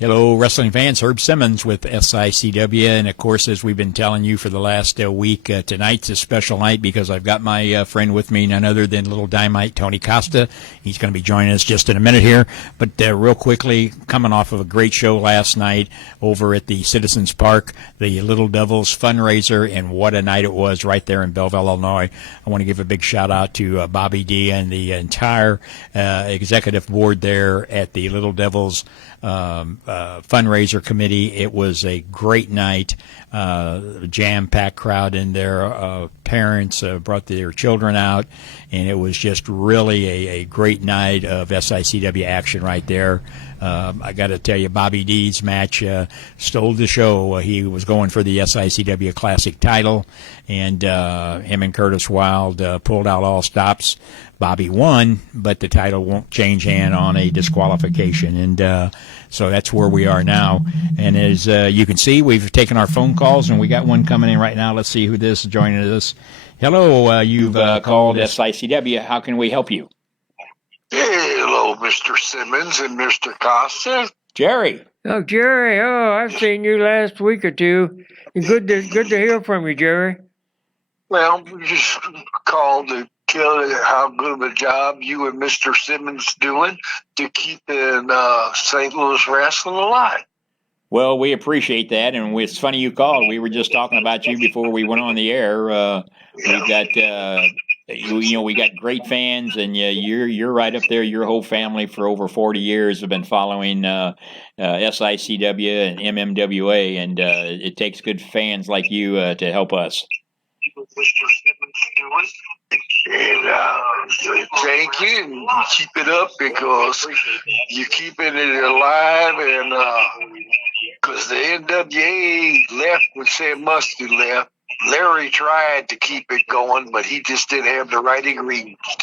Hello, wrestling fans. Herb Simmons with SICW. And, of course, as we've been telling you for the last week, tonight's a special night because I've got my friend with me, none other than Little Dynamite, Tony Costa. He's going to be joining us just in a minute here. But real quickly, coming off of a great show last night over at the Citizens Park, the Little Devils fundraiser, and what a night it was right there in Belleville, Illinois. I want to give a big shout-out to Bobby D and the entire executive board there at the Little Devils fundraiser committee. It was a great night, jam-packed crowd in there. Parents brought their children out, and it was just really a great night of SICW action right there. I got to tell you, Bobby D's match stole the show. He was going for the SICW Classic title, and him and Curtis Wilde pulled out all stops. Bobby won, but the title won't change hand on a disqualification, and so that's where we are now. And as you can see, we've taken our phone calls, and we got one coming in right now. Let's see who this is joining us. Hello, you've called SICW. How can we help you? Hello, Mr. Simmons and Mr. Costa. Jerry. Oh, Jerry. Oh, I've seen you last week or two. Good to hear from you, Jerry. Well, we just called to tell you how good of a job you and Mr. Simmons doing to keeping St. Louis wrestling alive. Well, we appreciate that, and it's funny you called. We were just talking about you before we went on the air. We've got, we got great fans, and you're right up there. Your whole family for over 40 years have been following SICW and MMWA, and it takes good fans like you to help us. Mr. Simmons doing. And thank you, and keep it up because you're keeping it alive. And because the NWA left when Sam Muskie left, Larry tried to keep it going, but he just didn't have the right ingredients.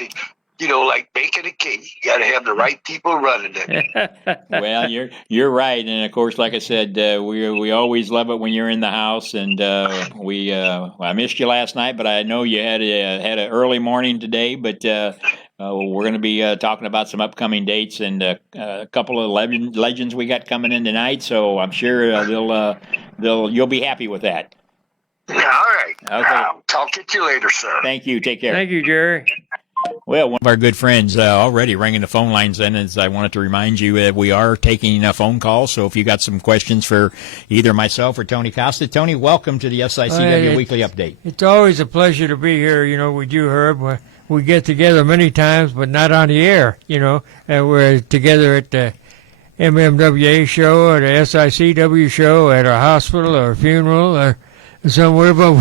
Like baking a cake, you got to have the right people running it. Well, you're right, and of course, like I said, we always love it when you're in the house. And I missed you last night, but I know you had an early morning today. But we're going to be talking about some upcoming dates and a couple of legends we got coming in tonight. So I'm sure you'll be happy with that. All right. Okay. Talk to you later, sir. Thank you. Take care. Thank you, Jerry. Well, one of our good friends already ringing the phone lines then, as I wanted to remind you that we are taking phone calls. So if you got some questions for either myself or Tony Costa. Tony, welcome to the SICW Weekly Update. It's always a pleasure to be here, with you, Herb. We get together many times, but not on the air, and we're together at the MMWA show or the SICW show at a hospital or a funeral or somewhere, but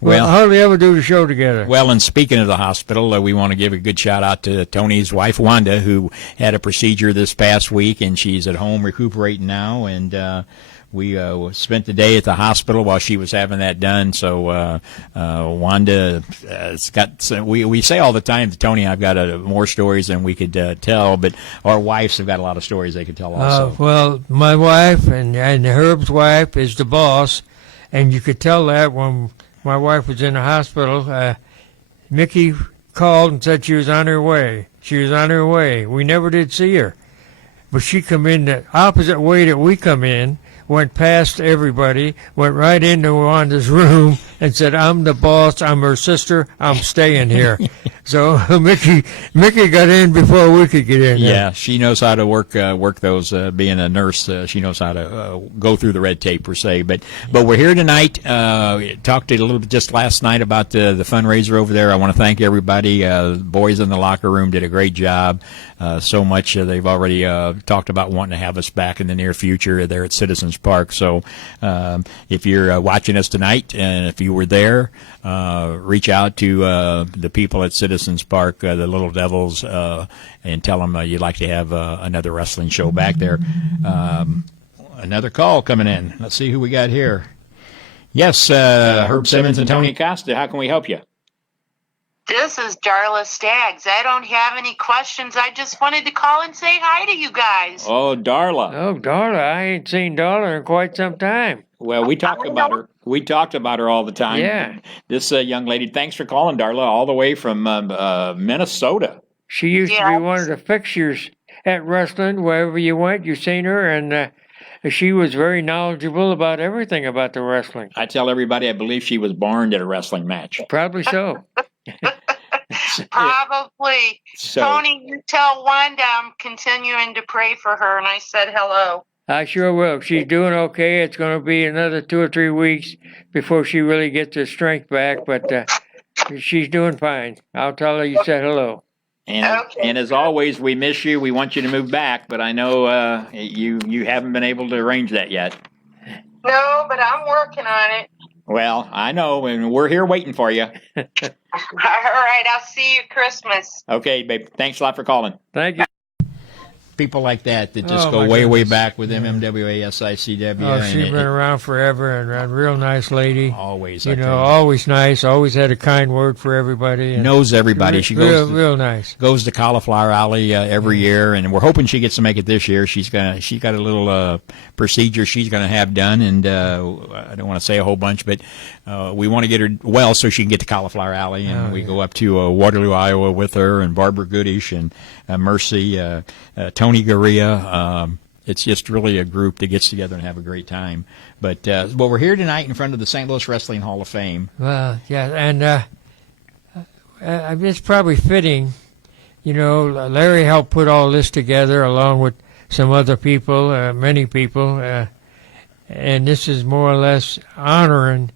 we hardly ever do the show together. Well, and speaking of the hospital, we want to give a good shout out to Tony's wife, Wanda, who had a procedure this past week, and she's at home recuperating now. And we spent the day at the hospital while she was having that done. So Wanda has got. We say all the time to Tony, I've got more stories than we could tell, but our wives have got a lot of stories they could tell also. Well, my wife and Herb's wife is the boss. And you could tell that when my wife was in the hospital. Mickey called and said she was on her way. She was on her way. We never did see her. But she come in the opposite way that we come in, went past everybody, went right into Wanda's room and said, "I'm the boss. I'm her sister. I'm staying here." So Mickey got in before we could get in. Yeah, she knows how to work those. Being a nurse, she knows how to go through the red tape per se. But we're here tonight. Talked a little bit just last night about the fundraiser over there. I want to thank everybody. Boys in the locker room did a great job. So much they've already talked about wanting to have us back in the near future there at Citizens Park. So if you're watching us tonight and if you were there, reach out to the people at Citizens Park, the Little Devils, and tell them you'd like to have another wrestling show back there. Another call coming in. Let's see who we got here. Yes, Herb Simmons and Tony Costa. How can we help you? This is Darla Staggs. I don't have any questions. I just wanted to call and say hi to you guys. Oh, Darla. Oh, Darla. I ain't seen Darla in quite some time. Well, we talked about her. We talked about her all the time. Yeah. This young lady, thanks for calling, Darla, all the way from Minnesota. She used to be one of the fixtures at wrestling. Wherever you went, you seen her, and she was very knowledgeable about everything about the wrestling. I tell everybody I believe she was born at a wrestling match. Probably so. Probably. So, Tony, you tell Wanda I'm continuing to pray for her, and I said hello. I sure will. If she's doing okay, it's going to be another 2 or 3 weeks before she really gets her strength back, but she's doing fine. I'll tell her you said hello. and as always, we miss you. We want you to move back, but I know you haven't been able to arrange that yet. No, but I'm working on it. Well, I know, and we're here waiting for you. All right, I'll see you Christmas. Okay, babe. Thanks a lot for calling. Thank you. People like that just Oh, go my way goodness. back with MMWA, SICW. Oh, and she's been around forever and a real nice lady. always, You I know, tell you. always nice. Always had a kind word for everybody. And Knows everybody. She real nice. goes to Cauliflower Alley every year, and we're hoping she gets to make it this year. She got a little procedure she's gonna have done, and I don't want to say a whole bunch, but we want to get her well so she can get to Cauliflower Alley, and we go up to Waterloo, Iowa with her, and Barbara Goodish and Mercy, Tony Garea. It's just really a group that gets together and have a great time. But we're here tonight in front of the St. Louis Wrestling Hall of Fame. Well, yeah, and it's probably fitting. You know, Larry helped put all this together along with some other people, many people, and this is more or less honoring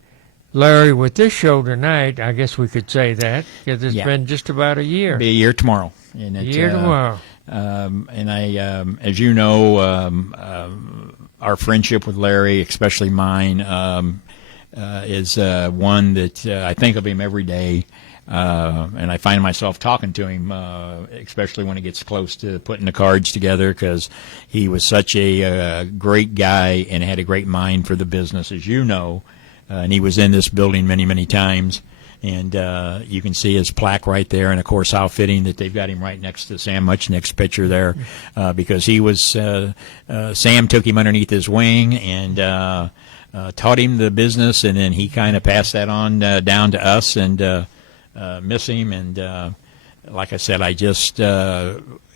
Larry with this show tonight. I guess we could say that because it's been just about a year. Be a year tomorrow. And A year tomorrow. And I, as you know, our friendship with Larry, especially mine, is one that I think of him every day. And I find myself talking to him, especially when it gets close to putting the cards together, because he was such a great guy and had a great mind for the business, as you know. And he was in this building many, many times. And you can see his plaque right there. And, of course, how fitting that they've got him right next to Sam Muchnick's picture there, because he was Sam took him underneath his wing and taught him the business, and then he kind of passed that on down to us, and miss him. And like I said,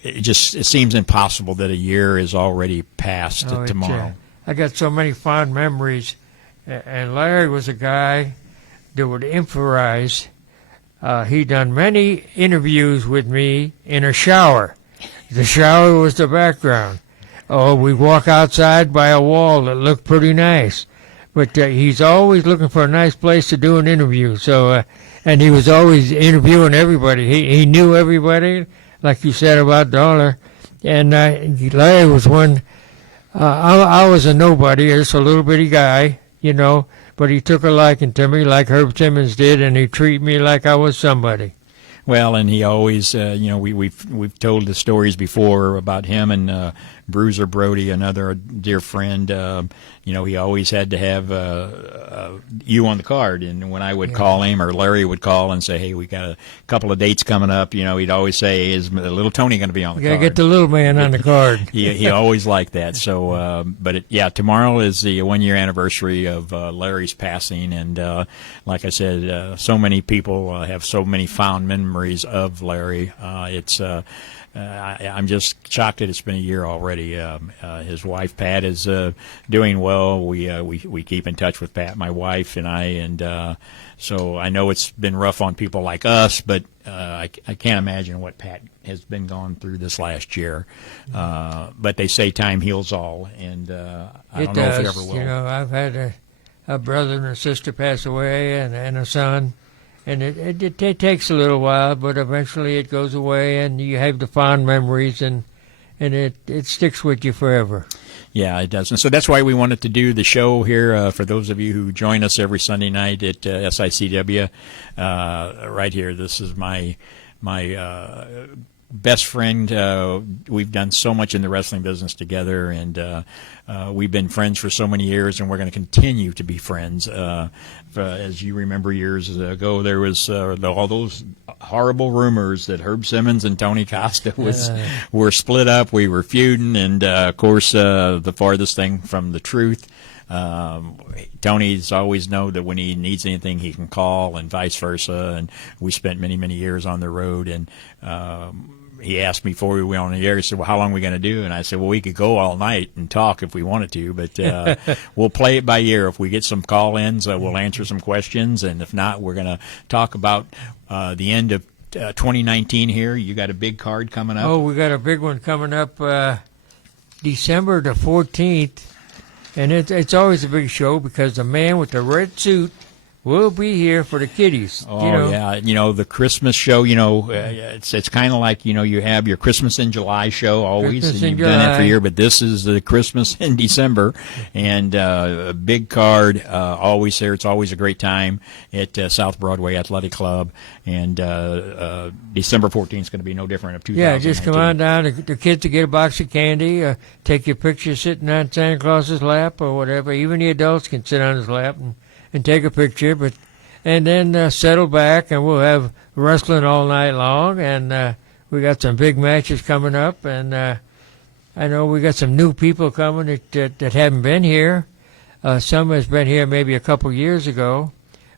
it seems impossible that a year is already past tomorrow. I got so many fond memories. And Larry was a guy that would improvise. He done many interviews with me in a shower. The shower was the background. Oh, we walk outside by a wall that looked pretty nice. But he's always looking for a nice place to do an interview. So, and he was always interviewing everybody. He knew everybody, like you said about Dollar. And Larry was one. I was a nobody, just a little bitty guy, you know. But he took a liking to me like Herb Simmons did, and he treated me like I was somebody. Well, and he always, we've told the stories before about him and Bruiser Brody, another dear friend. He always had to have you on the card. And when I would call him, or Larry would call and say, hey, we got a couple of dates coming up, he'd always say, is little Tony going to be on the card? You got to get the little man on the card. He always liked that. So, tomorrow is the 1 year anniversary of Larry's passing. And like I said, so many people have so many fond memories of Larry. I'm just shocked that it's been a year already. His wife Pat is doing well. We keep in touch with Pat, my wife, and I, and so I know it's been rough on people like us, but I can't imagine what Pat has been going through this last year. But they say time heals all, and I don't know if it ever will. I've had a brother and a sister pass away, and a son. And it takes a little while, but eventually it goes away, and you have the fond memories, and it sticks with you forever. Yeah, it does. And so that's why we wanted to do the show here for those of you who join us every Sunday night at SICW. Right here, this is my best friend. We've done so much in the wrestling business together, and we've been friends for so many years, and we're going to continue to be friends. As you remember, years ago, there was all those horrible rumors that Herb Simmons and Tony Costa were split up. We were feuding, and of course, the farthest thing from the truth. Tony's always know that when he needs anything, he can call, and vice versa. And we spent many, many years on the road, and he asked me before we went on the air, he said, well, how long are we going to do? And I said, well, we could go all night and talk if we wanted to, but we'll play it by ear. If we get some call-ins, we'll answer some questions, and if not, we're going to talk about the end of 2019 here. You got a big card coming up? Oh, we got a big one coming up December the 14th, and it's always a big show because the man with the red suit will be here for the kiddies. Oh, yeah. The Christmas show, it's kind of like, you have your Christmas in July show always, Christmas and in you've done it for July. a year, but this is the Christmas in December, and a big card, always there. It's always a great time at South Broadway Athletic Club, and December 14th is going to be no different of 2019. Yeah, just come on down. The kids to get a box of candy, take your picture sitting on Santa Claus's lap or whatever. Even the adults can sit on his lap and take a picture, and then settle back, and we'll have wrestling all night long, and we got some big matches coming up, and I know we got some new people coming that haven't been here. Some has been here maybe a couple years ago,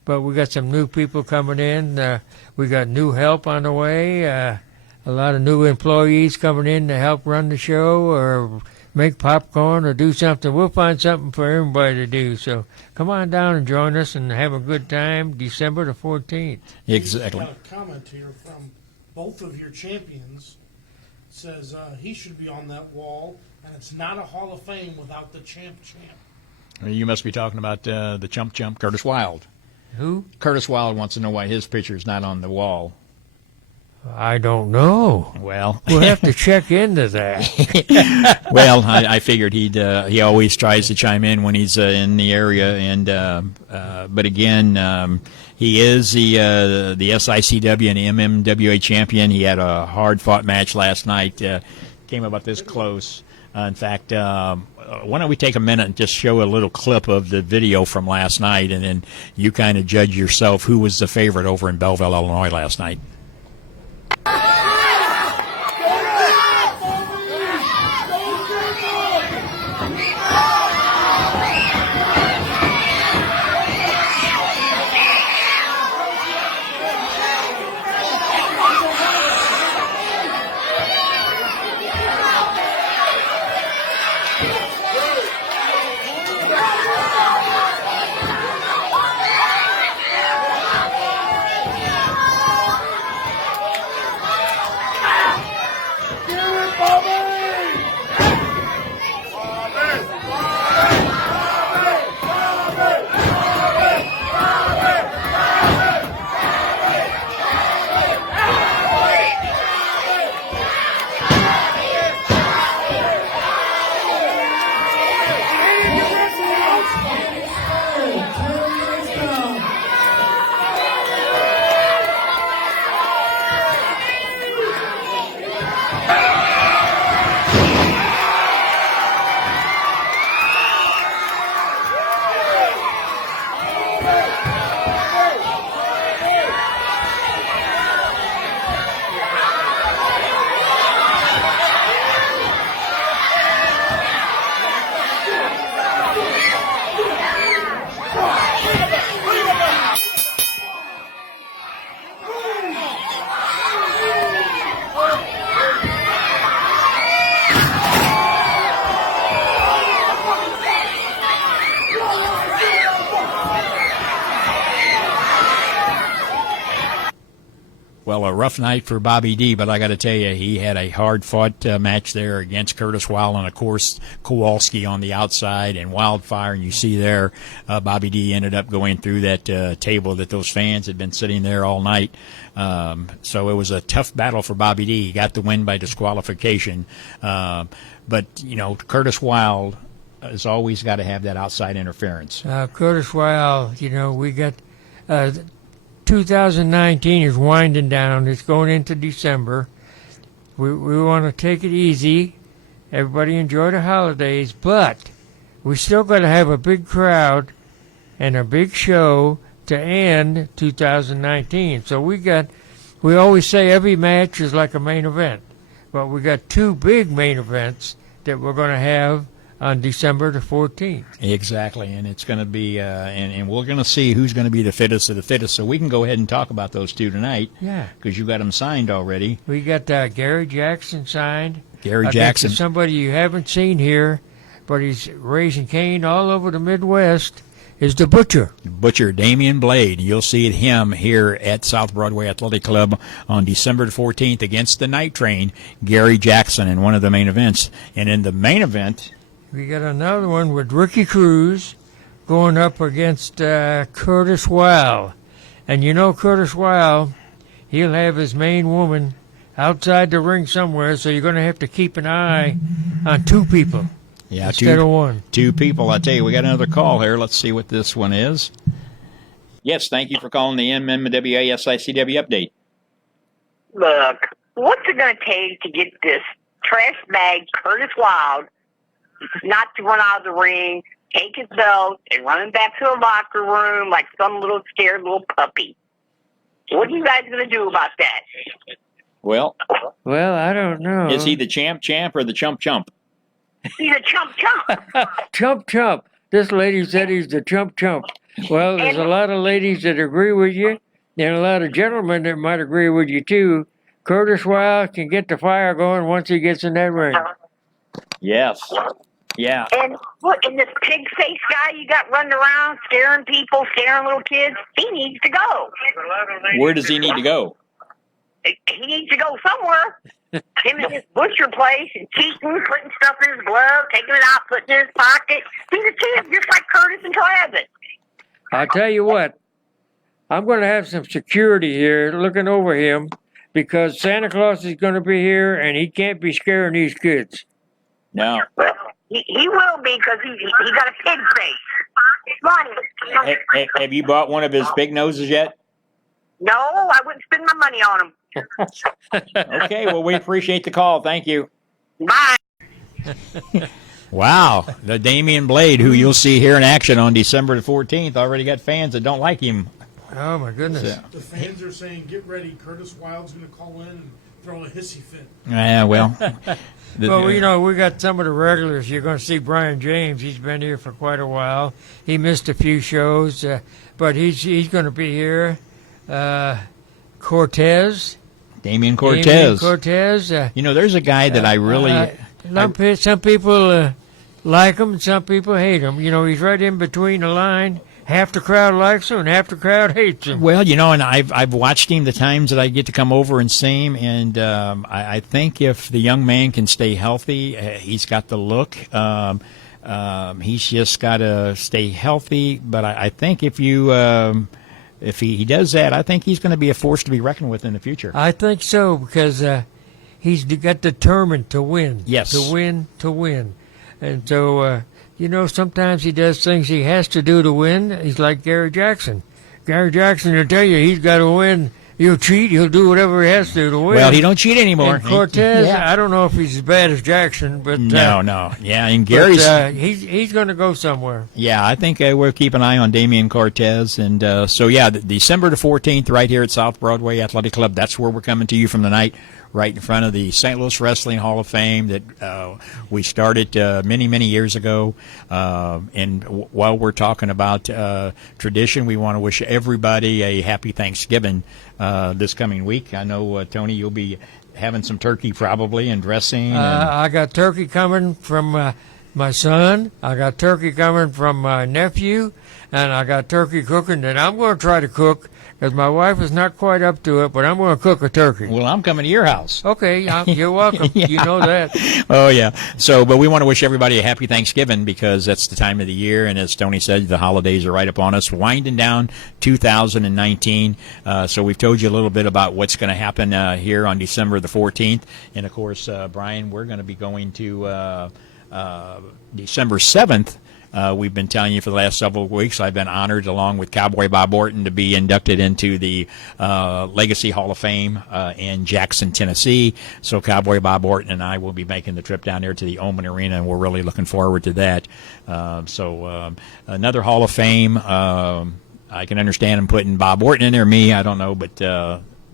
but we got some new people coming in. We got new help on the way, a lot of new employees coming in to help run the show or make popcorn or do something. We'll find something for everybody to do. So come on down and join us and have a good time December the 14th. Exactly. Got a comment here from both of your champions. Says he should be on that wall, and it's not a Hall of Fame without the champ. You must be talking about the chump, Curtis Wilde. Who? Curtis Wilde wants to know why his picture's not on the wall. I don't know. Well, We'll have to check into that. well, I figured he always tries to chime in when he's in the area, and but again, he is the SICW and MMWA champion. He had a hard-fought match last night. Came about this close. In fact, why don't we take a minute and just show a little clip of the video from last night, and then you kind of judge yourself who was the favorite over in Belleville, Illinois last night. Well, a rough night for Bobby D, but I got to tell you, he had a hard-fought match there against Curtis Wilde, and of course Kowalski on the outside and Wildfire. And you see there, Bobby D ended up going through that table that those fans had been sitting there all night. So it was a tough battle for Bobby D. He got the win by disqualification, but Curtis Wilde has always got to have that outside interference. Curtis Wilde, we got 2019 is winding down. It's going into December. We want to take it easy. Everybody enjoy the holidays, but we still got to have a big crowd and a big show to end 2019. So we always say every match is like a main event, but we got two big main events that we're going to have on December the 14th. Exactly, and it's going to be, and we're going to see who's going to be the fittest of the fittest. So we can go ahead and talk about those two tonight. Yeah. Because you got them signed already. We got Gary Jackson signed. Gary I Jackson. think somebody you haven't seen here, but he's raising Cain all over the Midwest, is the Butcher. Butcher, Damian Blade. You'll see him here at South Broadway Athletic Club on December the 14th against the Night Train, Gary Jackson, in one of the main events. And in the main event, We got another one with Ricky Cruz going up against Curtis Weil. And you know Curtis Weil, he'll have his main woman outside the ring somewhere, so you're going to have to keep an eye on two people instead of one. Two people. I tell you, we got another call here. Let's see what this one is. Yes, thank you for calling the MMWA SICW update. Look, what's it going to take to get this trash bag Curtis Wild not to run out of the ring, take his belt, and run him back to the locker room like some little scared little puppy? What are you guys going to do about that? Well, I don't know. is he the champ or the chump? He's a chump. Chump. This lady said he's the chump. Well, there's a lot of ladies that agree with you, and a lot of gentlemen that might agree with you, too. Curtis Weil can get the fire going once he gets in that ring. Yes. Yeah. And what, and this pig-faced guy you got running around scaring people, scaring little kids, he needs to go. Where does he need to go? He needs to go somewhere. Him in his butcher place and cheating, putting stuff in his glove, taking it out, putting it in his pocket. He's a kid just like Curtis and Travis. I'll tell you what, I'm going to have some security here looking over him because Santa Claus is going to be here and he can't be scaring these kids. No. Well, he will be because he got a pig face. Money. Have you bought one of his big noses yet? No, I wouldn't spend my money on him. Okay, well, we appreciate the call. Thank you. Bye. Wow, the Damian Blade, who you'll see here in action on December the 14th, already got fans that don't like him. Oh, my goodness. So, The fans are saying, "Get ready, Curtis Wild's going to call in and throw a hissy fit." well. Well, you know, we got some of the regulars. You're going to see Brian James. He's been here for quite a while. He missed a few shows, but he's going to be here. Cortez. Damian Cortez. You know, there's a guy that I really... some people like him and some people hate him. You know, he's right in between the line. Half the crowd likes him and half the crowd hates him. Well, you know, and I've watched him the times that I get to come over and see him, and I think if the young man can stay healthy, he's got the look. He's just got to stay healthy. But I think if he does that, I think he's going to be a force to be reckoned with in the future. I think so because he's got determined to win. Yes. To win. And so, you know, sometimes he does things he has to do to win. He's like Gary Jackson. Gary Jackson will tell you he's got to win. He'll cheat. He'll do whatever he has to win. Well, he don't cheat anymore. And Cortez, I don't know if he's as bad as Jackson, but no. Yeah, and Gary's he's going to go somewhere. Yeah, I think we'll keep an eye on Damian Cortez, and December the 14th, right here at South Broadway Athletic Club. That's where we're coming to you from tonight, right in front of the St. Louis Wrestling Hall of Fame that we started many years ago. And while we're talking about tradition, we want to wish everybody a happy Thanksgiving this coming week. I know, Tony, you'll be having some turkey probably and dressing. I got turkey coming from my son. I got turkey coming from my nephew. And I got turkey cooking that I'm going to try to cook because my wife is not quite up to it, but I'm going to cook a turkey. Well, I'm coming to your house. Okay, you're welcome. Yeah. You know that. Oh, yeah. So, but we want to wish everybody a happy Thanksgiving because that's the time of the year. And as Tony said, the holidays are right upon us, winding down 2019. So we've told you a little bit about what's going to happen here on December the 14th. And, of course, Brian, we're going to be going to December 7th. We've been telling you for the last several weeks. I've been honored, along with Cowboy Bob Orton, to be inducted into the Legacy Hall of Fame in Jackson, Tennessee. So Cowboy Bob Orton and I will be making the trip down there to the Oman Arena, and we're really looking forward to that. Another Hall of Fame. I can understand him putting Bob Orton in there. Me, I don't know, but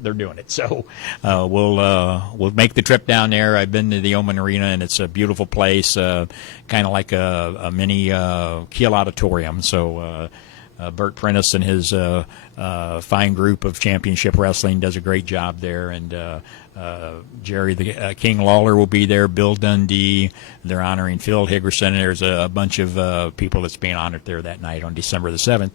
they're doing it. So we'll make the trip down there. I've been to the Oman Arena, and it's a beautiful place, kind of like a mini Kiel Auditorium. So Bert Prentice and his fine group of Championship Wrestling does a great job there, and Jerry the King Lawler will be there, Bill Dundee. They're honoring Phil Higgerson. There's a bunch of people that's being honored there that night on December the 7th.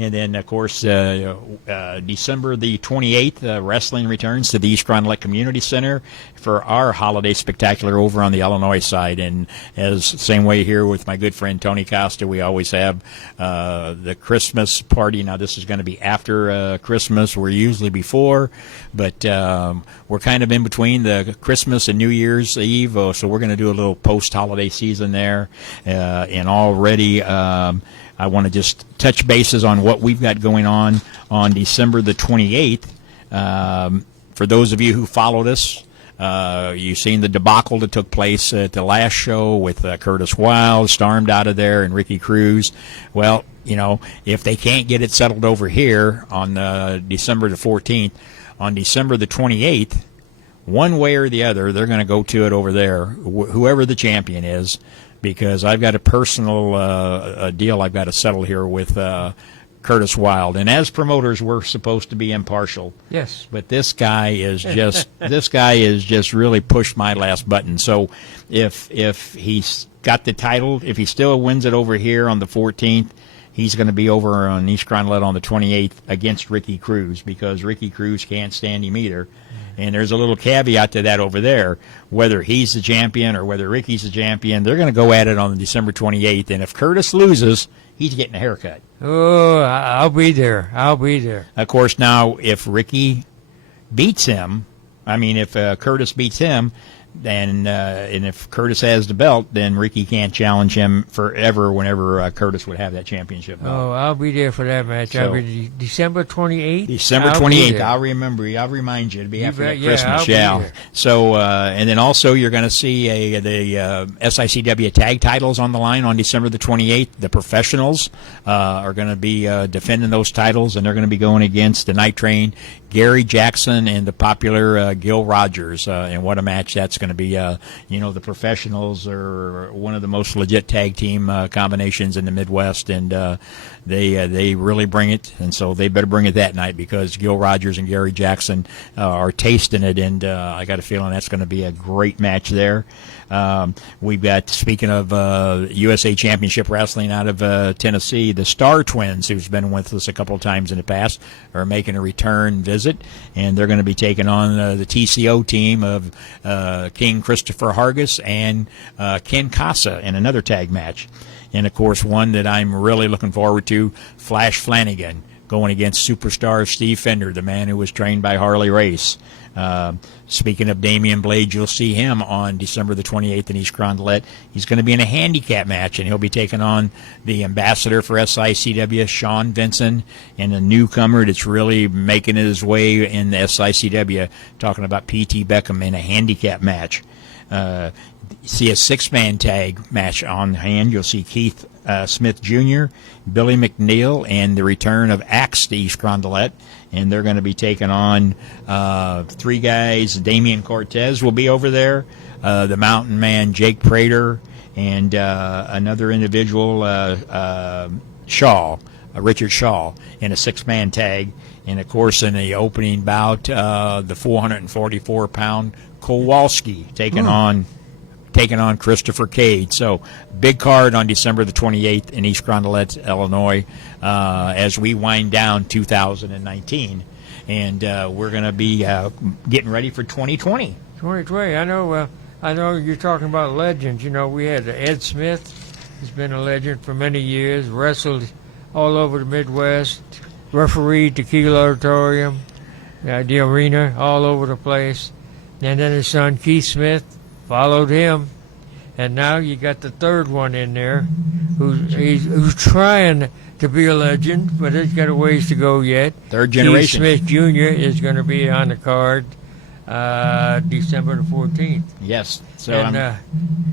And then, of course, December the 28th, wrestling returns to the East Rondelet Community Center for our holiday spectacular over on the Illinois side. And as same way here with my good friend Tony Costa, we always have the Christmas party. Now, this is going to be after Christmas. We're usually before, but we're kind of in between the Christmas and New Year's Eve. So we're going to do a little post-holiday season there. And already I want to just touch bases on what we've got going on December the 28th. For those of you who followed us, you've seen the debacle that took place at the last show with Curtis Wilde stormed out of there and Ricky Cruz. Well, if they can't get it settled over here on December the 14th, on December the 28th, one way or the other, they're going to go to it over there, whoever the champion is, because I've got a personal deal I've got to settle here with Curtis Wilde. And as promoters, we're supposed to be impartial. Yes. But this guy is just really pushed my last button. So if he's got the title, if he still wins it over here on the 14th, he's going to be over on East Rondelet on the 28th against Ricky Cruz, because Ricky Cruz can't stand him either. And there's a little caveat to that over there. Whether he's the champion or whether Ricky's the champion, they're going to go at it on December 28th. And if Curtis loses, he's getting a haircut. Oh, I'll be there. I'll be there. Of course, now, if Ricky beats him, if Curtis beats him, then and if Curtis has the belt, then Ricky can't challenge him forever whenever Curtis would have that championship belt. Oh, I'll be there for that match. So, I'll be December 28th. December 28th. I'll remember you. I'll remind you. It'll be after that Christmas. I'll be there. So, and then also you're going to see the SICW tag titles on the line on December the 28th. The professionals are going to be defending those titles, and they're going to be going against the Night Train, Gary Jackson, and the popular Gil Rogers. And what a match that's going to be. The professionals are one of the most legit tag team combinations in the Midwest, and they really bring it. And so they better bring it that night, because Gil Rogers and Gary Jackson are tasting it, and I got a feeling that's going to be a great match there. We've got, speaking of USA Championship Wrestling out of Tennessee, the Star Twins, who's been with us a couple of times in the past, are making a return visit, and they're going to be taking on the TCO team of King Christopher Hargis and Ken Casa in another tag match. And, of course, one that I'm really looking forward to, Flash Flanagan, going against superstar Steve Fender, the man who was trained by Harley Race. Speaking of Damian Blade, you'll see him on December the 28th in East Rondelet. He's going to be in a handicap match, and he'll be taking on the ambassador for SICW, Sean Vinson, and a newcomer that's really making his way in the SICW, talking about P.T. Beckham in a handicap match. See a six-man tag match on hand. You'll see Keith Smith Jr., Billy McNeil, and the return of Axe to East Rondelet. And they're going to be taking on three guys. Damian Cortez will be over there, the Mountain Man Jake Prater, and another individual, Richard Shaw, in a six-man tag. And, of course, in the opening bout, the 444-pound Kowalski taking on Christopher Cade. So, big card on December the 28th in East Rondelet, Illinois, as we wind down 2019. And we're going to be getting ready for 2020. 2020. I know you're talking about legends. We had Ed Smith. He's been a legend for many years, wrestled all over the Midwest, refereed Tequila Auditorium, the arena, all over the place. And then his son, Keith Smith, followed him, and now you got the third one in there, who's trying to be a legend, but he's got a ways to go yet. Third generation. Keith Smith Jr. is going to be on the card December the 14th. Yes. So and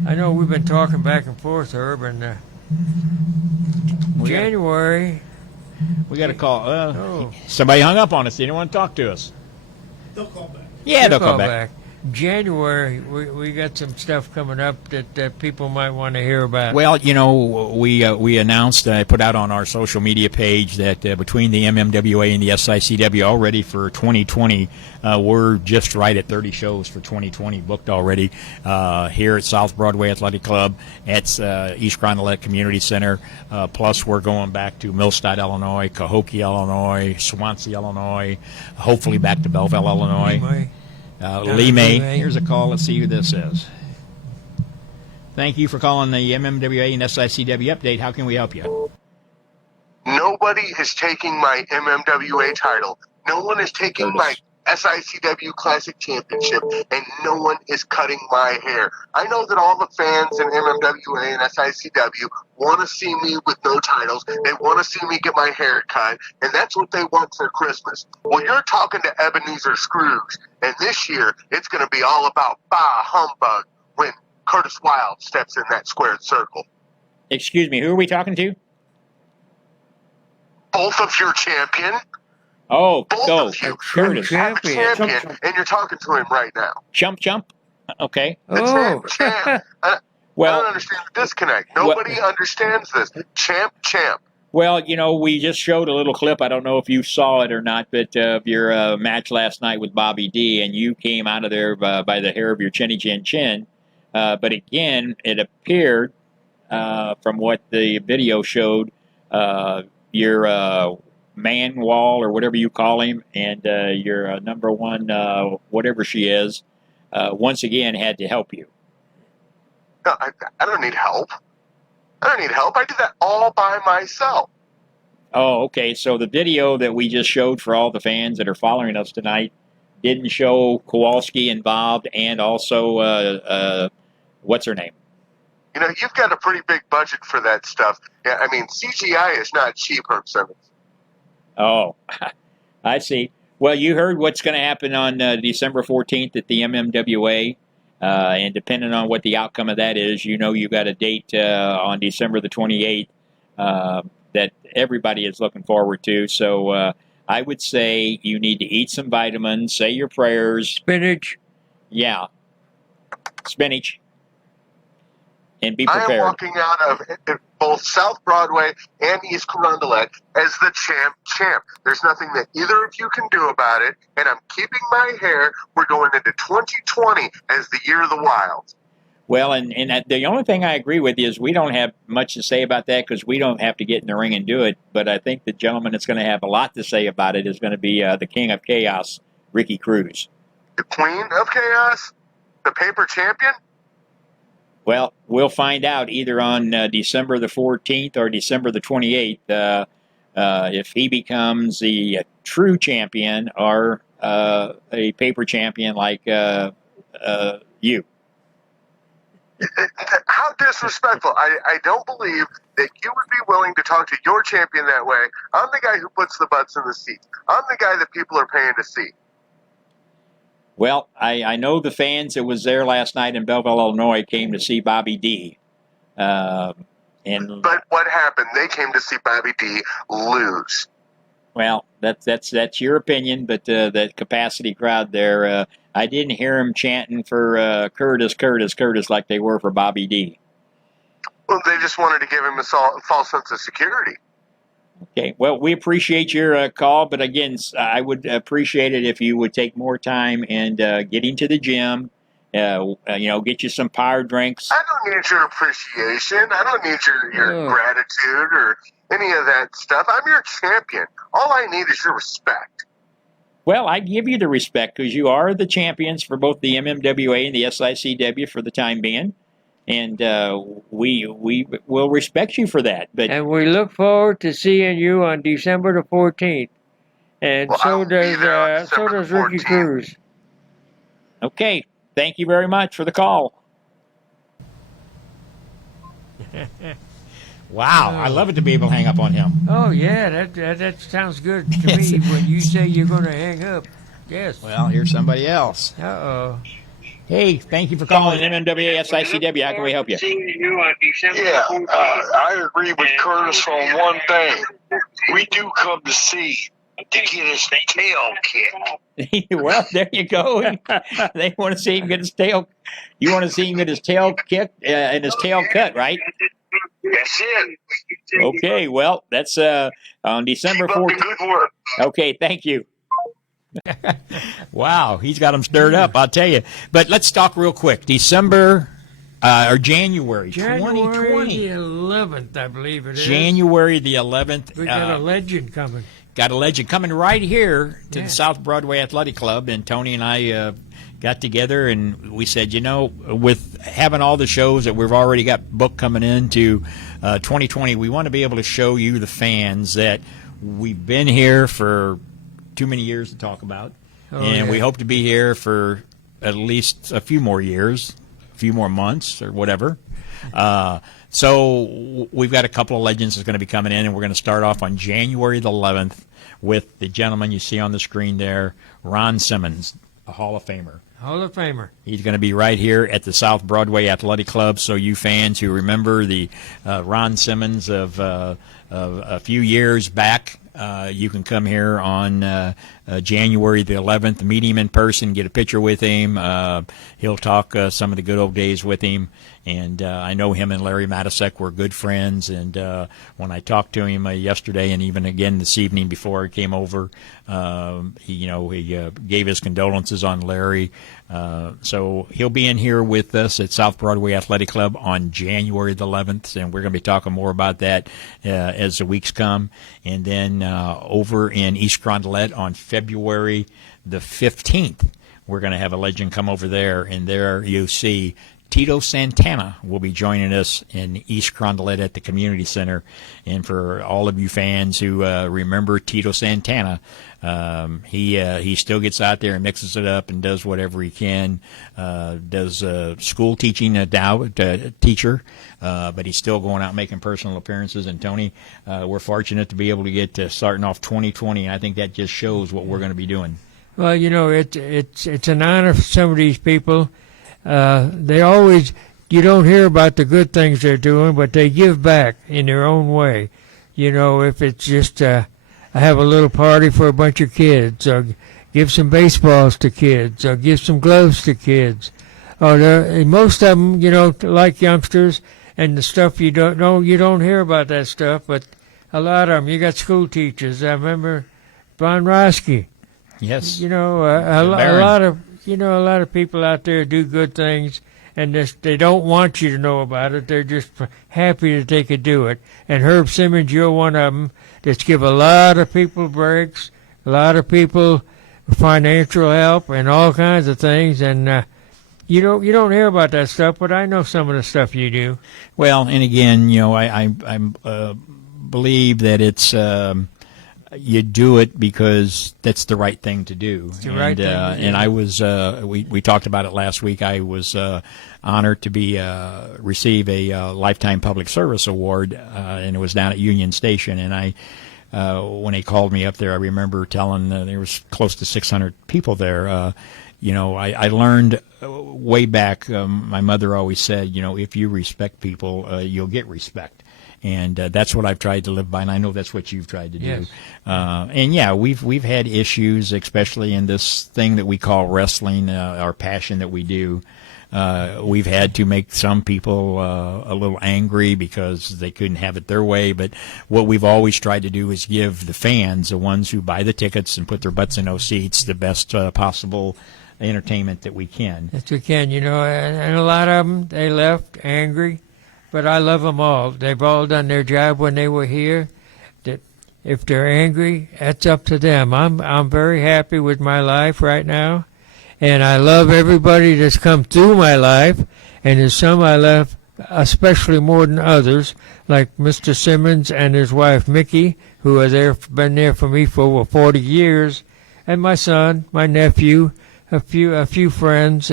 I know we've been talking back and forth, Herb, and January. We got a call. Somebody hung up on us. They didn't want to talk to us. They'll call back. Yeah, they'll come back. January, we got some stuff coming up that people might want to hear about. Well, we announced, I put out on our social media page that between the MMWA and the SICW already for 2020, we're just right at 30 shows for 2020 booked already here at South Broadway Athletic Club, at East Rondelet Community Center. Plus, we're going back to Millstadt, Illinois, Cahokia, Illinois, Swansea, Illinois, hopefully back to Belleville, Illinois. Lee May. Here's a call. Let's see who this is. Thank you for calling the MMWA and SICW update. How can we help you? Nobody is taking my MMWA title. No one is taking my SICW Classic Championship, and no one is cutting my hair. I know that all the fans in MMWA and SICW want to see me with no titles. They want to see me get my hair cut, and that's what they want for Christmas. Well, you're talking to Ebenezer Scrooge, and this year it's going to be all about bah humbug when Curtis Wilde steps in that squared circle. Excuse me, who are we talking to? Both of your champion. Oh, Both go. of you Curtis. have a champion, and you're talking to him right now. Chump. Okay. The champ. Well, I don't understand the disconnect. Nobody understands this. Champ. Well, we just showed a little clip. I don't know if you saw it or not, but of your match last night with Bobby D, and you came out of there by the hair of your chinny chin. But again, it appeared from what the video showed, your man wall or whatever you call him, and your number one, whatever she is, once again had to help you. No, I don't need help. I did that all by myself. Oh, okay. So the video that we just showed for all the fans that are following us tonight didn't show Kowalski involved, and also what's her name? You've got a pretty big budget for that stuff. Yeah, I mean, CGI is not cheap, Herb Simmons. Oh, I see. Well, you heard what's going to happen on December 14th at the MMWA, and depending on what the outcome of that is, you got a date on December the 28th that everybody is looking forward to. So I would say you need to eat some vitamins, say your prayers. Spinach. Yeah, spinach. And be prepared. I am walking out of both South Broadway and East Carondelet as the champ. There's nothing that either of you can do about it, and I'm keeping my hair. We're going into 2020 as the year of the Wild. Well, and the only thing I agree with is we don't have much to say about that because we don't have to get in the ring and do it. But I think the gentleman that's going to have a lot to say about it is going to be the King of Chaos, Ricky Cruz. The Queen of Chaos? The paper champion? Well, we'll find out either on December the 14th or December the 28th if he becomes the true champion or a paper champion like you. How disrespectful. I don't believe that you would be willing to talk to your champion that way. I'm the guy who puts the butts in the seats. I'm the guy that people are paying to see. Well, I know the fans that was there last night in Belleville, Illinois, came to see Bobby D. But what happened? They came to see Bobby D lose. Well, that's your opinion, but that capacity crowd there, I didn't hear him chanting for Curtis like they were for Bobby D. Well, they just wanted to give him a false sense of security. Okay, well, we appreciate your call, but again, I would appreciate it if you would take more time and get into the gym, get you some power drinks. I don't need your appreciation. I don't need your gratitude or any of that stuff. I'm your champion. All I need is your respect. Well, I give you the respect because you are the champions for both the MMWA and the SICW for the time being. And we will respect you for that. And we look forward to seeing you on December the 14th. And so does Ricky Cruz. Okay. Thank you very much for the call. Wow. I love it to be able to hang up on him. Oh, yeah. That sounds good to me when you say you're going to hang up. Yes. Well, here's somebody else. Uh-oh. Hey, thank you for calling MMWA SICW. How can we help you? Yeah, I agree with Curtis on one thing. We do come to see to get his tail kicked. Well, there you go. They want to see him get his tail. You want to see him get his tail kicked and his tail cut, right? That's it. Okay. Well, that's on December Keep up the 14th. good work. Okay. Thank you. Wow, he's got them stirred up, I'll tell you. But let's talk real quick. December or January 2020. the 11th, I believe it is. January the 11th. We got a legend coming. Got a legend coming right here to the South Broadway Athletic Club, and Tony and I got together and we said, you know, with having all the shows that we've already got booked coming into 2020, we want to be able to show you, the fans, that we've been here for too many years to talk about, and we hope to be here for at least a few more years, a few more months or whatever. So we've got a couple of legends that's going to be coming in, and we're going to start off on January the 11th with the gentleman you see on the screen there, Ron Simmons, a Hall of Famer. Hall of Famer. He's going to be right here at the South Broadway Athletic Club. So you fans who remember the Ron Simmons of a few years back, you can come here on January the 11th, meet him in person, get a picture with him. He'll talk some of the good old days with him. And I know him and Larry Matisek were good friends. And when I talked to him yesterday, and even again this evening before I came over, he gave his condolences on Larry. So he'll be in here with us at South Broadway Athletic Club on January the 11th, and we're going to be talking more about that as the weeks come. And then over in East Carondelet on February the 15th, we're going to have a legend come over there, and there you see Tito Santana will be joining us in East Carondelet at the Community Center. And for all of you fans who remember Tito Santana, he still gets out there and mixes it up and does whatever he can. Does school teaching teacher, but he's still going out making personal appearances. And Tony, we're fortunate to be able to get starting off 2020. And I think that just shows what we're going to be doing. Well, you know, it's an honor for some of these people. They always, you don't hear about the good things they're doing, but they give back in their own way. You know, if it's just have a little party for a bunch of kids, or give some baseballs to kids, or give some gloves to kids. Or most of them, you know, like youngsters, and the stuff you don't know, you don't hear about that stuff, but a lot of them, you got school teachers. I remember Von Roski. Yes. You know, a lot of people out there do good things, and they don't want you to know about it. They're just happy that they could do it. And Herb Simmons, you're one of them that's give a lot of people breaks, a lot of people financial help, and all kinds of things. And you don't hear about that stuff, but I know some of the stuff you do. Well, and again, you know, I believe that it's. You do it because that's the right thing to do. It's the right thing to do. And I was, we talked about it last week. I was honored to be receive a Lifetime Public Service Award, and it was down at Union Station. And when they called me up there, I remember telling there was close to 600 people there. You know, I learned way back. My mother always said, you know, if you respect people, you'll get respect. And that's what I've tried to live by, and I know that's what you've tried to do. Yes. And yeah, we've had issues, especially in this thing that we call wrestling, our passion that we do. We've had to make some people a little angry because they couldn't have it their way. But what we've always tried to do is give the fans, the ones who buy the tickets and put their butts in those seats, the best possible entertainment that we can. Yes, we can, you know, and a lot of them, they left angry. But I love them all. They've all done their job when they were here. That if they're angry, that's up to them. I'm very happy with my life right now, and I love everybody that's come through my life. And there's some I love, especially more than others, like Mr. Simmons and his wife Mickey, who are been there for me for over 40 years, and my son, my nephew, a few friends.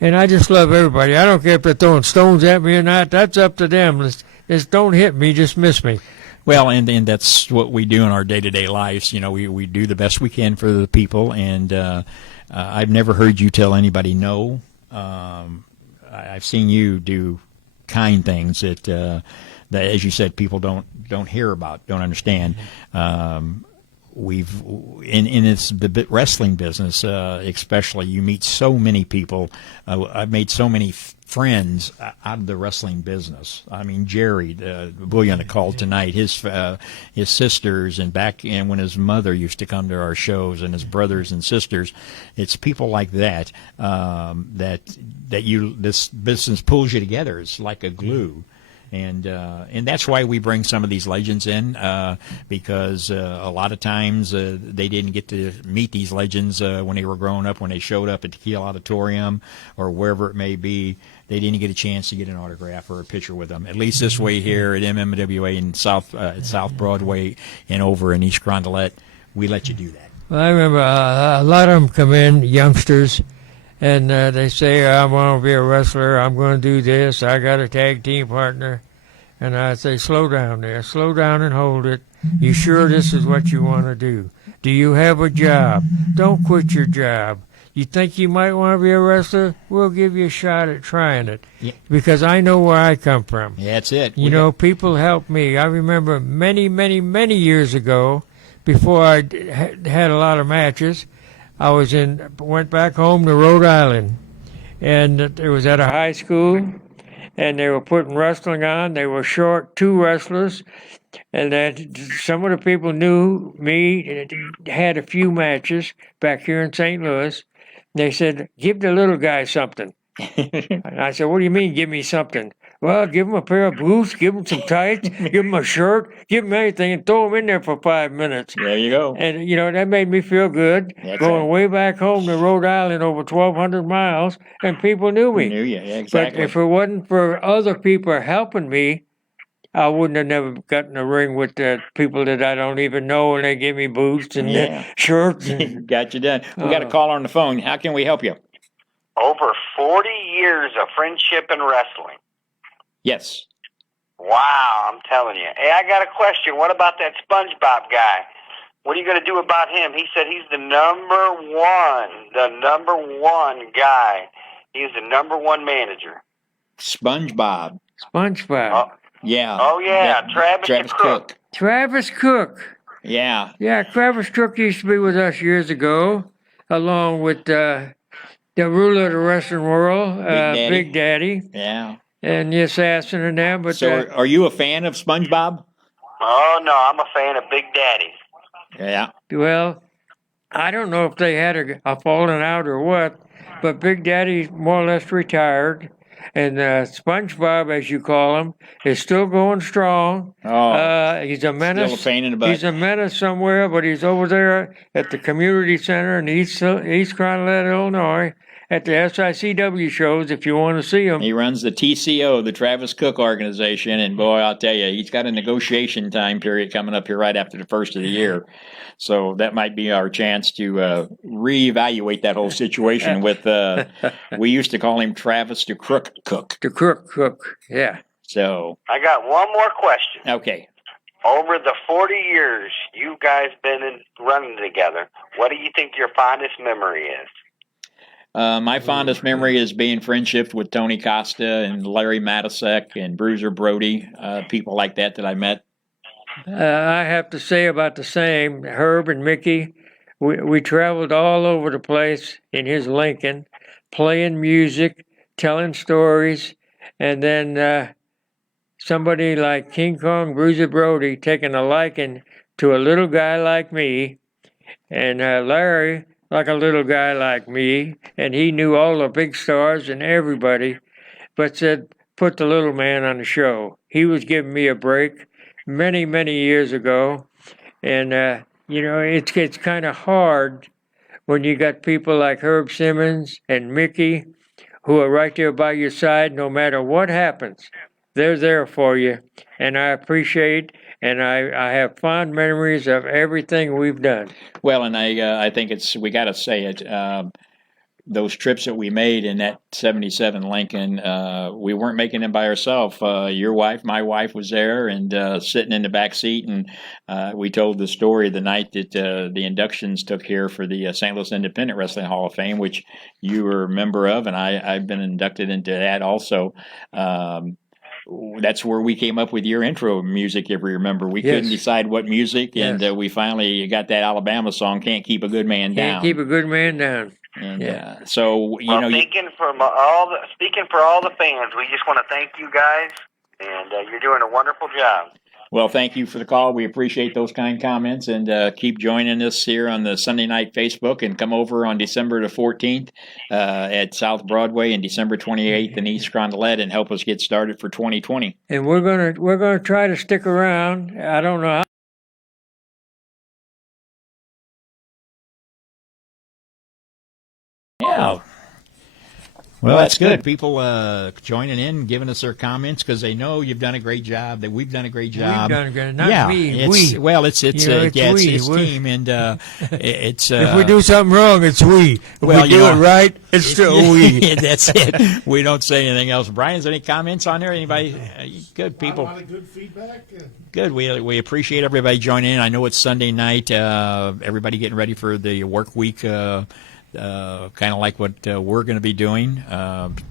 And I just love everybody. I don't care if they're throwing stones at me or not. That's up to them. Just don't hit me. Just miss me. Well, and that's what we do in our day-to-day lives. You know, we do the best we can for the people. And I've never heard you tell anybody no. I've seen you do kind things that as you said, people don't hear about, don't understand. we've in the wrestling business, especially, you meet so many people. I've made so many friends out of the wrestling business. I mean, Jerry, Bully on the call tonight, his sisters, and when his mother used to come to our shows, and his brothers and sisters. It's people like that this business pulls you together. It's like a glue. And that's why we bring some of these legends in, because a lot of times they didn't get to meet these legends when they were growing up, when they showed up at Tequila Auditorium or wherever it may be. They didn't get a chance to get an autograph or a picture with them. At least this way here at MMWA in South Broadway and over in East Carondelet, we let you do that. Well, I remember a lot of them come in, youngsters, and they say, I want to be a wrestler, I'm going to do this, I got a tag team partner. And I say, slow down there, slow down and hold it. You sure this is what you want to do? Do you have a job? Don't quit your job. You think you might want to be a wrestler? We'll give you a shot at trying it. Yeah. Because I know where I come from. Yeah, that's it. You know, people helped me. I remember many, many, many years ago, before I had a lot of matches, I went back home to Rhode Island, and it was at a high school, and they were putting wrestling on. They were short 2 wrestlers, and then some of the people knew me, had a few matches back here in St. Louis. They said, give the little guy something. And I said, what do you mean, give me something? Well, give him a pair of boots, give him some tights, give him a shirt, give him anything, and throw him in there for 5 minutes. There you go. And, that made me feel good. That's going it. way back home to Rhode Island, over 1,200 miles, and people knew me. Knew you, yeah, exactly. But if it wasn't for other people helping me, I wouldn't have never gotten in a ring with the people that I don't even know, and they give me boots and shirts. And, got you done. We got a caller on the phone. How can we help you? Over 40 years of friendship and wrestling. Yes. Wow, I'm telling you. Hey, I got a question. What about that SpongeBob guy? What are you going to do about him? He said he's the number one guy. He's the number one manager. SpongeBob. SpongeBob. Yeah. Oh, yeah. Travis Cook. Travis Cook. Yeah. Yeah, Travis Cook used to be with us years ago, along with the ruler of the wrestling world, Big Daddy. Yeah. And the assassin and them. But so, are you a fan of SpongeBob? Oh, no, I'm a fan of Big Daddy. Yeah. Well, I don't know if they had a falling out or what, but Big Daddy more or less retired. And SpongeBob, as you call him, is still going strong. Oh, he's a menace. Still a pain in the butt. He's a menace somewhere, but he's over there at the community center in East Carondelet, Illinois, at the SICW shows if you want to see him. He runs the TCO, the Travis Cook organization, and boy, I'll tell you, he's got a negotiation time period coming up here right after the first of the year. So that might be our chance to reevaluate that whole situation with, we used to call him Travis the Crook Cook. The Crook Cook, yeah. So I got one more question. Okay. Over the 40 years you guys been running together, what do you think your fondest memory is? My fondest memory is being friendships with Tony Costa and Larry Matisek and Bruiser Brody, people like that I met. I have to say about the same. Herb and Mickey, we traveled all over the place in his Lincoln, playing music, telling stories, and then somebody like King Kong Bruiser Brody taking a liking to a little guy like me, and Larry like a little guy like me, and he knew all the big stars and everybody, but said, put the little man on the show. He was giving me a break many, many years ago, and, it's kind of hard when you got people like Herb Simmons and Mickey who are right there by your side no matter what happens. They're there for you, and I appreciate, and I have fond memories of everything we've done. Well, and I think we got to say it. Those trips that we made in that '77 Lincoln, we weren't making them by ourselves. Your wife, my wife, was there and sitting in the back seat, and we told the story the night that the inductions took here for the St. Louis Independent Wrestling Hall of Fame, which you were a member of, and I've been inducted into that also. that's where we came up with your intro music, if you remember. We Yes. couldn't decide what music, and Yes. we finally got that Alabama song, Can't Keep a Good Man Down. Can't keep a good man down. And Yeah. so, you Well, know, speaking for all the fans, we just want to thank you guys, and you're doing a wonderful job. well, thank you for the call. We appreciate those kind comments, and keep joining us here on the Sunday Night Facebook, and come over on December the 14th at South Broadway and December 28th in East Rondelet and help us get started for 2020. And we're gonna try to stick around. I don't know how. Yeah. Well, that's good. People joining in, giving us their comments because they know you've done a great job. That we've done a great job. We've done good. Not yeah, me. it's, We. well, it's You know, it's we. it's We're- team, and it's If we do something wrong, it's we. If well, we you do know, it right, it's still we. That's it. We don't say anything else. Brian, is there any comments on there? Anybody? Good people. A lot of good feedback. Good. We appreciate everybody joining in. I know it's Sunday night. Everybody getting ready for the work week. Kind of like what we're going to be doing.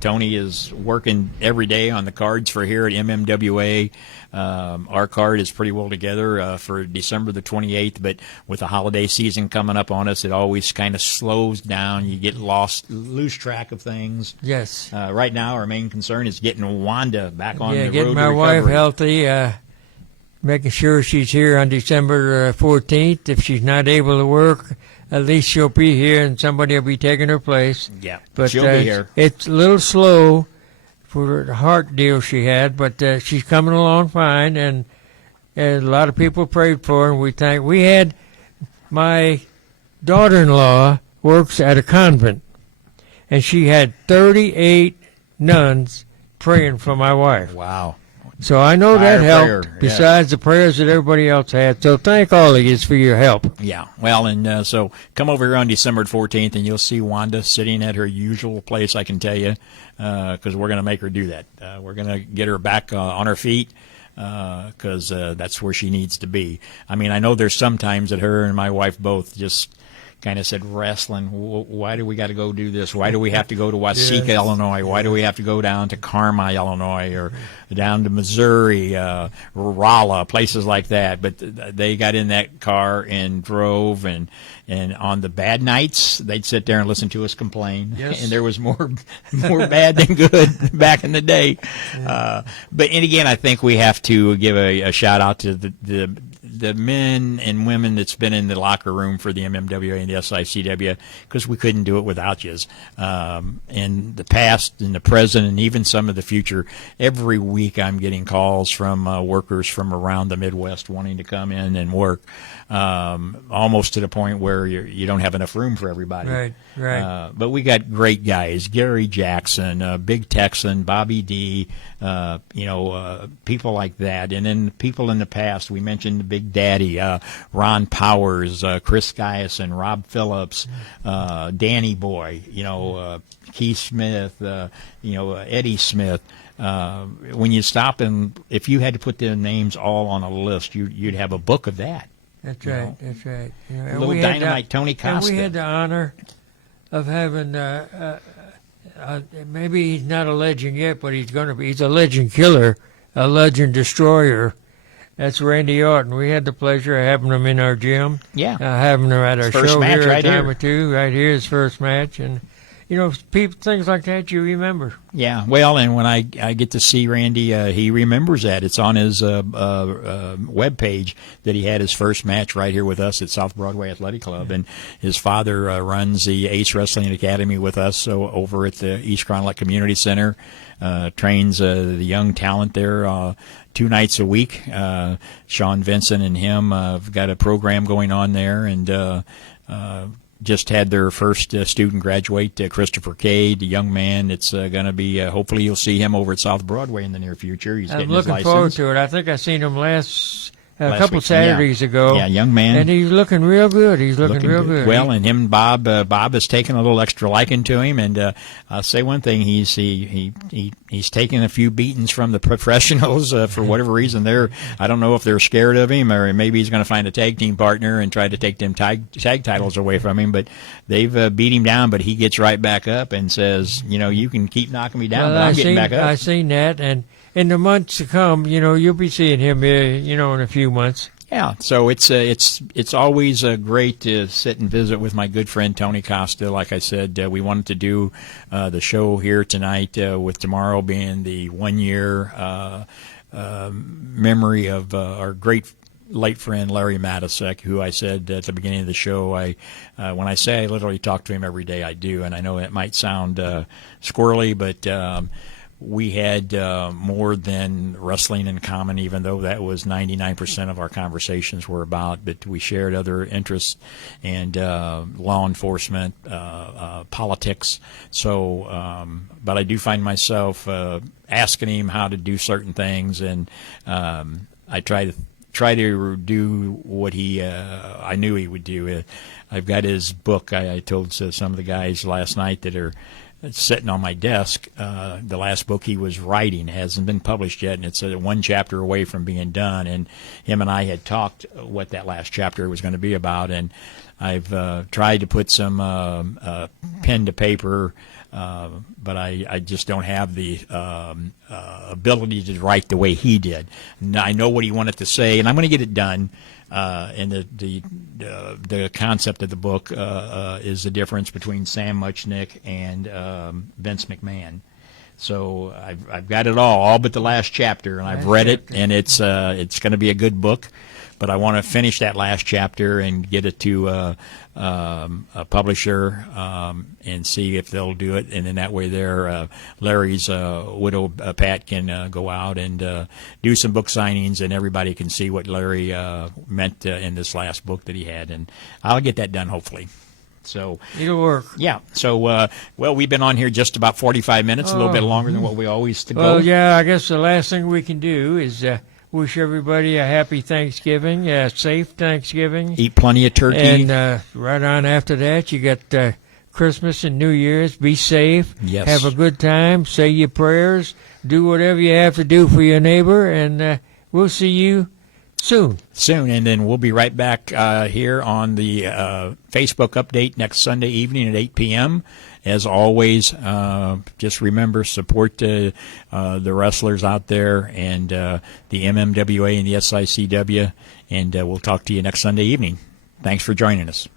Tony is working every day on the cards for here at MMWA. Our card is pretty well together for December the 28th, but with the holiday season coming up on us, it always kind of slows down. You get lose track of things. Yes. Right now, our main concern is getting Wanda back on the road getting to my wife recovery. healthy. Making sure she's here on December 14th. If she's not able to work, at least she'll be here and somebody will be taking her place. Yeah, But she'll be here. It's a little slow for the heart deal she had, but she's coming along fine, and a lot of people prayed for her, and we had my daughter-in-law works at a convent, and she had 38 nuns praying for my wife. Wow. So I know that Fire helped, prayer, besides the prayers that everybody else had. So thank all of you for your help. Yeah, well, and so come over here on December 14th, and you'll see Wanda sitting at her usual place, I can tell you, because we're going to make her do that. We're going to get her back on her feet, because that's where she needs to be. I mean, I know there's some times that her and my wife both just kind of said, wrestling, why do we got to go do this? Why do we have to go to Waseca, Illinois? Why do we have to go down to Carmi, Illinois, or down to Missouri, Rolla, places like that? But they got in that car and drove, and on the bad nights, they'd sit there and listen to us complain. Yes. And there was more bad than good back in the day. But and again, I think we have to give a shout out to the men and women that's been in the locker room for the MMWA and the SICW, because we couldn't do it without yous. In the past, in the present, and even some of the future, every week I'm getting calls from workers from around the Midwest wanting to come in and work, almost to the point where you don't have enough room for everybody. Right. But we got great guys: Gary Jackson, Big Texan, Bobby D. People like that, and then people in the past. We mentioned Big Daddy, Ron Powers, Chris Guyson, Rob Phillips, Danny Boy. Keith Smith. Eddie Smith. When you stop and if you had to put their names all on a list, you'd have a book of that. That's right. That's right. And Little we had Dynamite Tony Costa. And we had the honor of having, maybe he's not a legend yet, but he's going to be. He's a legend killer, a legend destroyer. That's Randy Orton. We had the pleasure of having him in our gym. Yeah. Having him at our First show match here right a time here. or two. Right here, his first match. And, things like that you remember. Yeah, well, and when I get to see Randy, he remembers that. It's on his web page that he had his first match right here with us at South Broadway Athletic Club, and his father runs the Ace Wrestling Academy with us, so over at the East Rondelet Community Center, trains the young talent there 2 nights a week. Sean Vincent and him have got a program going on there, and just had their first student graduate, Christopher Cade, a young man. It's going to be, hopefully you'll see him over at South Broadway in the near future. He's I'm getting his looking license. forward to it. I think I seen him last a Last couple week. Saturdays ago. Yeah, young man. And he's looking real good. He's looking real good. Well, and him and Bob has taken a little extra liking to him. And I'll say one thing: he's taken a few beatings from the professionals for whatever reason. I don't know if they're scared of him, or maybe he's going to find a tag team partner and try to take them tag titles away from him. But they've beat him down, but he gets right back up and says, you can keep knocking me down, but I'm getting back up. I seen that, and in the months to come, you'll be seeing him, in a few months. Yeah, so it's always great to sit and visit with my good friend Tony Costa. Like I said, we wanted to do the show here tonight, with tomorrow being the 1 year memory of our great late friend Larry Matisek, who I said at the beginning of the show, when I say I literally talk to him every day, I do, and I know it might sound squirrely, but we had more than wrestling in common, even though that was 99% of our conversations were about, but we shared other interests and law enforcement, politics. So, but I do find myself asking him how to do certain things, and I try to do what I knew he would do. I've got his book. I told some of the guys last night that are sitting on my desk, the last book he was writing hasn't been published yet, and it's one chapter away from being done. And him and I had talked what that last chapter was going to be about, and I've tried to put some pen to paper, but I just don't have the ability to write the way he did. I know what he wanted to say, and I'm going to get it done. And the concept of the book is the difference between Sam Muchnick and Vince McMahon. So I've got it all but the last chapter, and I've read it, and it's going to be a good book. But I want to finish that last chapter and get it to a publisher and see if they'll do it. And then that way Larry's widow, Pat, can go out and do some book signings, and everybody can see what Larry meant in this last book that he had. And I'll get that done, hopefully. So it'll work. Yeah. So, well, we've been on here just about 45 minutes, a little bit longer than what we always go. Well, yeah, I guess the last thing we can do is wish everybody a happy Thanksgiving, a safe Thanksgiving. Eat plenty of turkey. And right on after that, you got Christmas and New Year's. Be safe. Yes. Have a good time. Say your prayers. Do whatever you have to do for your neighbor. And we'll see you soon. And then we'll be right back here on the Facebook update next Sunday evening at 8 p.m. As always, just remember, support the wrestlers out there and the MMWA and the SICW, and we'll talk to you next Sunday evening. Thanks for joining us.